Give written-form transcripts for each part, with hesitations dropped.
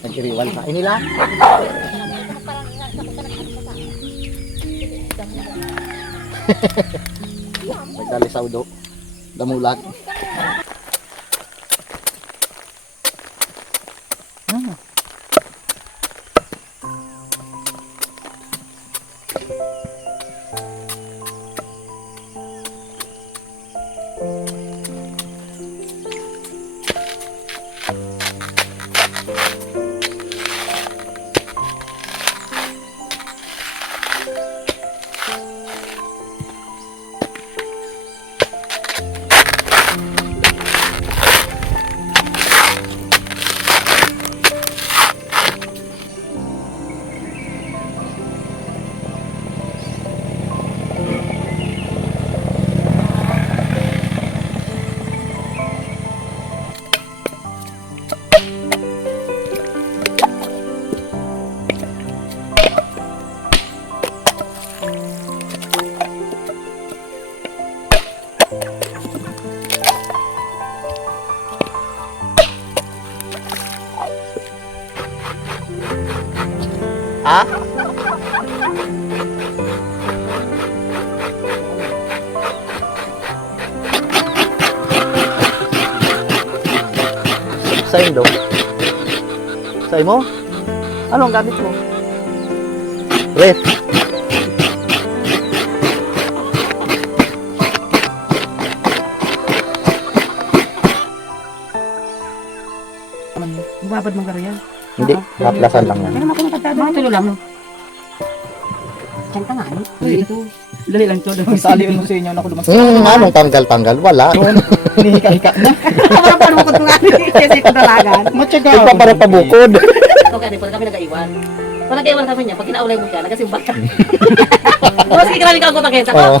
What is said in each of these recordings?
Nagkiriwan sa nila. Nagdalisaw do. Damulat. Ha? Sa indo? Sa mo? Ano ang gamit mo? Ref. Bubabad mong karo yan. Hindi, naplasan lang yan. Meron ako nakatado. Mga tulo lang. Diyan ka nga. Ito. Dali lang to. Saliin mo sa inyo na ako lumas. Anong tanggal-tanggal? Wala. Hinihika-hika na. Parang panukot mo nga. Kasi ito dalagan. Matyaga. Ito para pabukod. Okay, pag kami nag-aiwan. Pag nag-aiwan kami niya, pag kinaulay mo siya, nagkasimbat ka. O, sige, kami ka ang sa ko. Oo.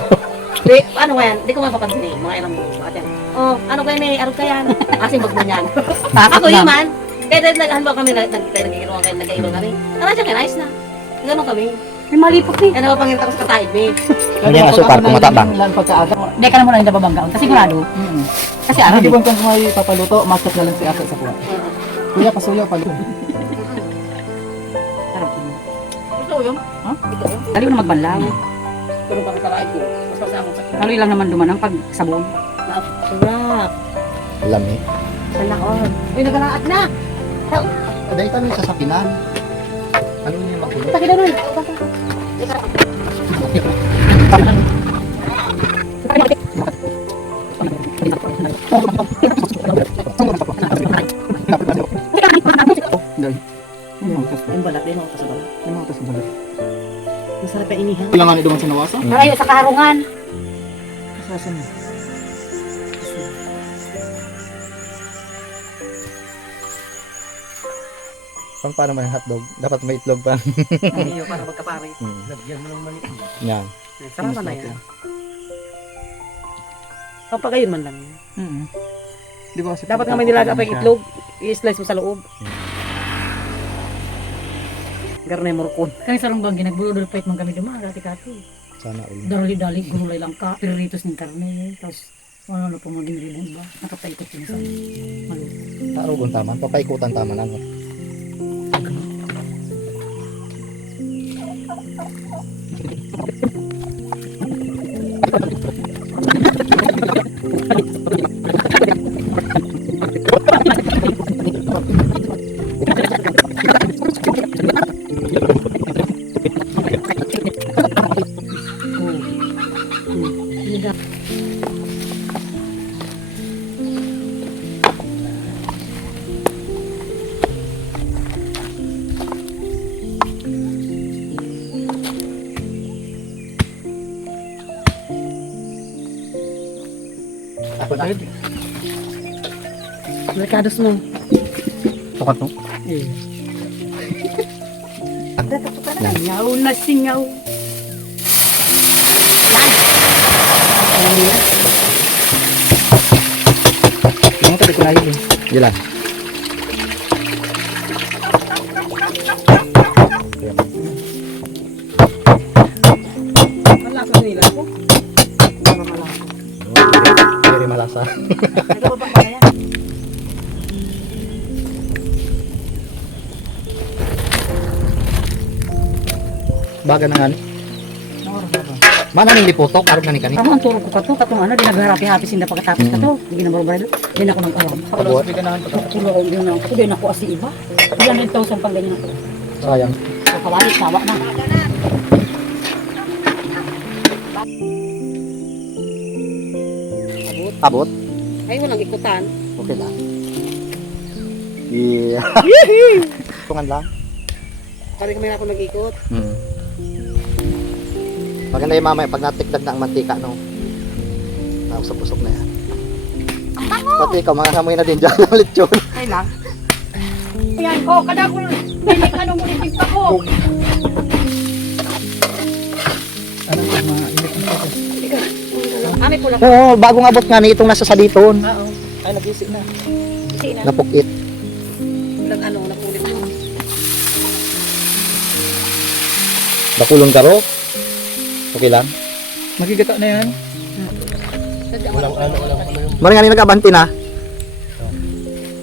Di, ano ba yan? Di ko mapapansin eh, mga ilang bakit yan. Oh, ano kayo may arog ka yan? Asimbag mo yan. Ako yun man. Kaya dahil naghanbaw kami, nag-iinuan kayo, nag-iinuan kami. Ano siya, ayos na. Ganon kami. May malipot eh. Ano ba pangirit ako sa kataid me? Hindi nga sukar kung matabang. Lang pagkaaga. Hindi ka na muna yung babanggaon. Kasi sigurado. Kasi araw Hindi din. ba kung may papaluto, masat na lang si Ate sa kuha. Kuya, pasuyaw pa. Araw din. Ito yun. Ha? Dali ko na magbanlaw. Pero bakit kalaid ko? Mas pasa akong sakit. Kaloy lang naman duman ang pagsabon. Sarap. Lami. Salakon. Uy, nagalaat na. Dahil kami sa sakinan. Ano yung makulo? Taki na nun. Yung balat din, ako sa balat. Masarap yung inihaw. Kailangan ni duman sa nawasa. Malayo sa kaharungan. Kasasan mo. Paano man yung hotdog? Dapat may itlog pa. Iyo, para magkapare. Lagyan mo ng mali. Yan. Sarap na yan. Papagayon man lang. Di ba kasi Dapat nga may nilaga pa yung itlog. I-slice mo sa loob. Garnay morkon. Kami sa Lungbang, ginagburudol fight man kami dumaan. Dati-kati. Sana ulit. Dali-dali, gulay lang ka. Piriritos ng karne. Tapos, ano pa maging ribon ba? Nakataikot yun sa maluto. Tarugon taman. Papaikutan taman ano. Ako na. Merkados mo. Tukat no? Singaw na singaw. Yung tabi ko na yun. Gilan. Malasa nila po. Very malasa. Nagababang ba yan? Baga na nga. Mana ning liputok aron kani kani. Ako ang turo ko ka to. Katong ano, di nagharapi-hapi sinda pagkatapos ka to. Hindi na barbar. Di na ako nag-alam. Abot. Tulo ko yun na ako. Di na ako asi iba. Ilan 9,000 pang ganyan ako. Sayang. So, kawali, sawa na. Abot. Ay, walang ikutan. Okay lang. Yeah. Tungan lang. Parang kami na ako nag-ikot. Maganda yung mamaya pag natikdag na ang mantika, no? Nausap-usap na yan. Pati ikaw, mga samoy na din dyan ng lechon. Ay lang. Ayan ko, kada ko bilik ano mo itig pa ko. Ano ba mainit ang pagkas? Ami pula. Oo, bagong abot nga ni itong nasa saliton. Oo. Ay, nag-isip na. Kasi na. Napukit. Walang ano, napulit mo. Bakulong karo. Okay lang. Magigata na yan. Mari nga ni nag-abanti na.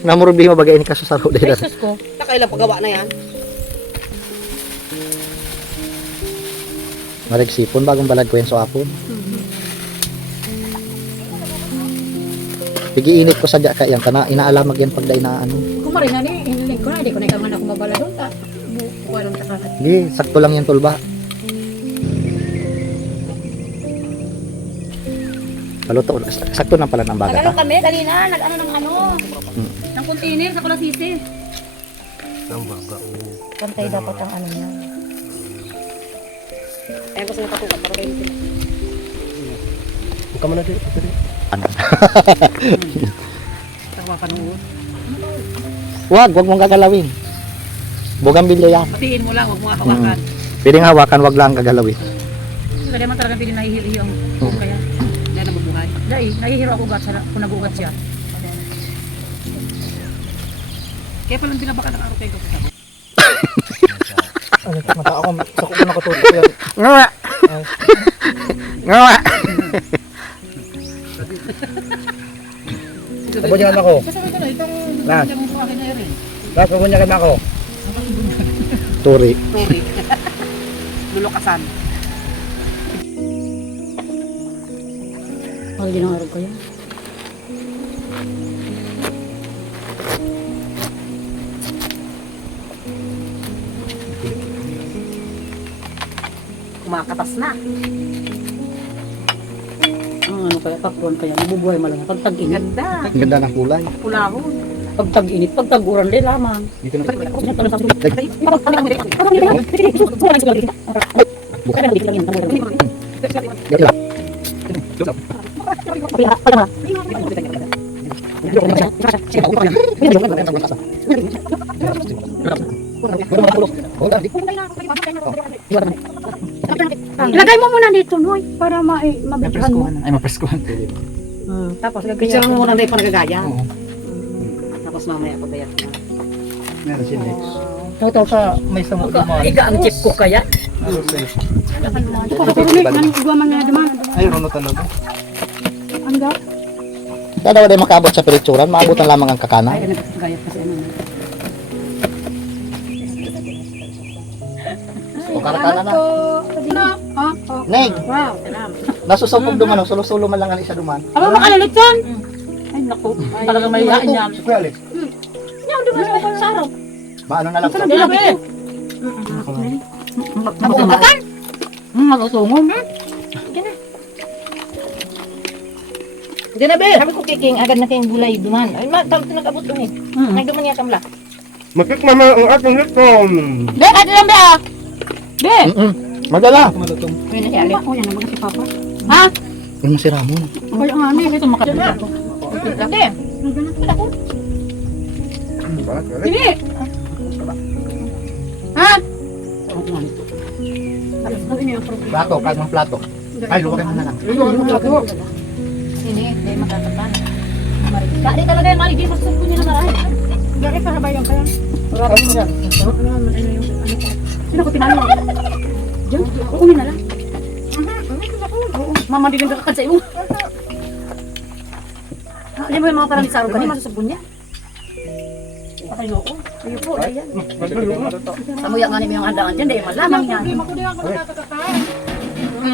Namurbi mo bagay ni kaso sa road Ay, dito. sus ko. Nakailang paggawa na yan. Marig sipon bagong balag ko yan sa apon. Pigi init ko sadya ka yan kana inaalamag yan pagda inaano. Kung marin na ni, hiniling ko na, hindi ko na ikaman ako mabala doon. Walang takakat. Hindi, sakto lang yan tulba. Paluto, sakto na pala ng baga Nag-ano ka. kami kanina, nag-ano ng ano. Ng container sa Kulasisi. Pantay dapat ang ano niya. Ayun ko sa nakatukat para kayo sila. Buka mo na din. Ano? Tawa pa noon. Wag mong gagalawin. Bugambilya yan. Patiin mo lang, huwag mo hawakan. Pwedeng hawakan, wag lang gagalawin. Kasi naman talaga pili nahihili yung kaya. Hindi na mabuhay. Dahil, nahihiro ako kung nagugat siya. Kaya palang binabakan ng araw kayo kapag ako. Ano, mata ako, sakot na nakatulog. Ngawa! Ngawa! Kabunyakan ako. Kasi ito na, itong Nas. yung buhay na rin. Tapos kabunyakan ako. Turi. Sorry. Lulukasan. Ang ginangarap ko yan. Kumakatas na. Ang ano kaya, pakruan kaya, nabubuhay malang. Pag tag-init, Ganda. Ang ganda ng kulay. Kulahon. pag tag-init, pag tag-uran din lamang. Dito na. Ilagay mo muna dito, Noy, para mabigyan mo. Ay, mapreskuhan. Tapos, Picture mo muna tayo pa nagagaya. Oo. Tapos mamaya pagayat na. Meron si Lex. Ito sa May samot naman. iga ang chip ko kaya. Ay, runo talaga. Dadawa din makabot sa piritsuran, maabutan lamang ang kakana. Ay, nagagayat kasi ano. O karakana na. Oh, Neng, wow. nasusupog duman, sulo-sulo man lang ang isa duman. Aba mo kalalit yan? Ay, naku. Talagang may hiyain yan. Si Kuya Alex. Yan, di ba sa araw? Maano na lang. Sarap nila, be. Mabukakan? Magusungon. Diyan na be. Sabi ko kiking agad na kayong gulay duman. Ay ma, tawag nag-abot dun eh. Nagduman niya kamla. Magkikmama ang ating nitong. Be, kaya lang, be, ah. Be. Madala. May na si Ale. Oh, yan naman si Papa. Ha? Yung si Ramon. Kaya nga, may ito makatulog ko. Laki. Hindi. Ha? Plato, kahit mga plato. Ay, luwagay mo na lang. Sini, hindi makatatan. Kaya talaga yung mali, di masusuko niya na marami. Bakit para ba yung kaya? Ano yan? Sino ko tinalo? Diyan, kukunin na lang. Mama, di nagkakad sa iyo. Alam mo yung mga parang lisaro ka, di masusubon niya. Patay loko. Ayun po, ayan. Samuya nga namin yung handaan dyan, dahil malamang yan.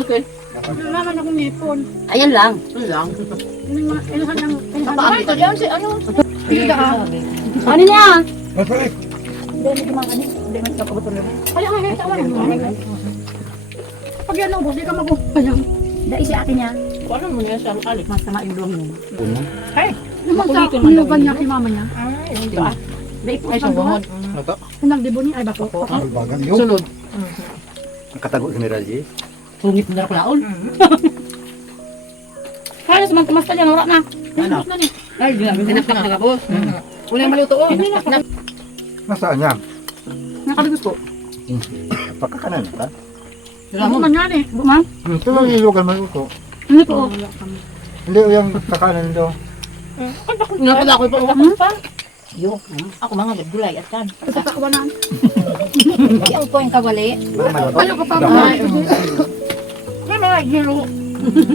Okay. Malamang akong nipon. Ayan lang. Inuhan ng... Napaan dito diyan si ano? Ano niya? Masalik. Hindi, hindi kumakani. Hindi man ito kabuto naman. Kaya nga, kaya tawa naman. Pag yan ubos, di ka mag-upayang. Dahil si ate niya. Ano mo niya sa Alex? Masama yung buwang niya. Puno. Naman sa kulugan niya kay mama niya. Hindi ba? Dahil po sa buwan. Ano to? Pinagdibo niya, ay bako. Albagan yun. Sunod. Nakatago General J. Sungit na kulaon. Kaya sa mga kumasta niya, wala na. Ano? Ay, Tinaktak na kapos. Unang maluto oh. Nasaan niya? Nakaligos po. Pagkakanan ka? Ano man yan eh. Ma'am? Ito lang ilugan man ito. Hindi po. Hindi yung kakanan daw. Napala ako pa uwak pa. Yo, ako mga gulay at kan. Sa kawanan. Ako po yung kawali. Ayaw ka pa mga. Kaya mga hero.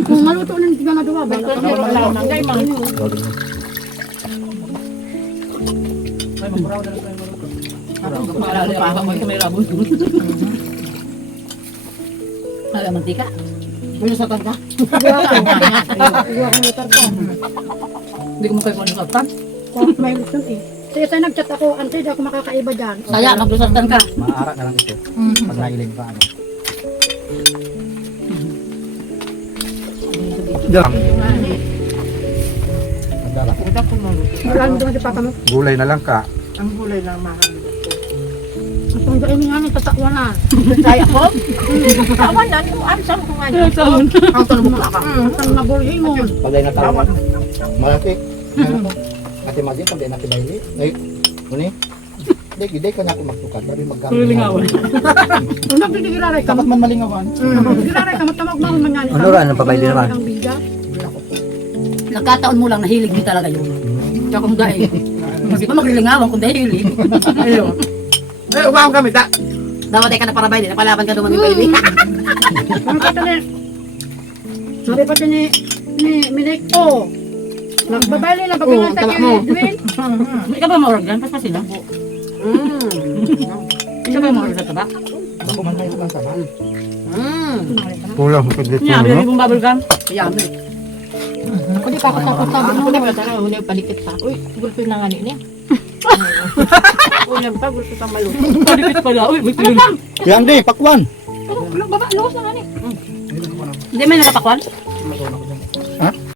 Kung maluto na hindi ka nagawa, bala ka Pero na. alam na, ngay man. Ay, magpuraw na lang tayo maluto. Maalala pa ako may rabon. Alam, mantika. Ano sa tanda? Hindi ko makaiba ng satan. May gusto eh. Sige, tayo nag-chat ako, ante, di ako makakaiba dyan. Saya, magdusatan ka. Maaara na lang ito. Pag nailing pa ano. Magdala. Udak ko maluto. Marami doon si papa mo. Gulay na lang ka. Ang gulay lang mahal dito. Ang panggain nga ni tatakwa na. Saya ko? Tama na, yung ansam ko nga dito. Ang tanong mo ka. Ang nabuhin mo. Pag ay natawa. Malaki. Ate Magin, pag ay nakibayli. Ay, muni. Hindi ka na ako magtukad. Sabi magkano. Kung nagdidigilaray ka, Dapat man malingawan. digilaray ka, matamag mo man yan. Ano ra, anong pabayli naman? Ang biga. Nagkataon mo lang nahilig mo talaga yun. Kaya kung dahil. Hindi pa maglilingawan kung dahil. Ayun. Ay, umahong kami, ta. Dapat ay ka na para baby. Napalaban ka naman yung baby. Ang kata ni, sabi pati ni Minik, oh, nagbabali na pagkakas sa kay Edwin. Hindi ka ba ma-organ? Pas pa sila. Hindi ka ba ma-organ ka ba? Ako man na lang sa bahay. Kulang ko dito. Niya, no? bilhin mong bubble gum. Yummy. Ako di pa ako tapos sabi Ano mo. ko na tara, unay palikit pa. Uy, gulpin na nga ni. Ulam pa, gulpin pa maluto. Palikit pala. Uy, gusto yun. Yan di, pakwan. Baba, luwas na nga ni. Hindi may nakapakwan?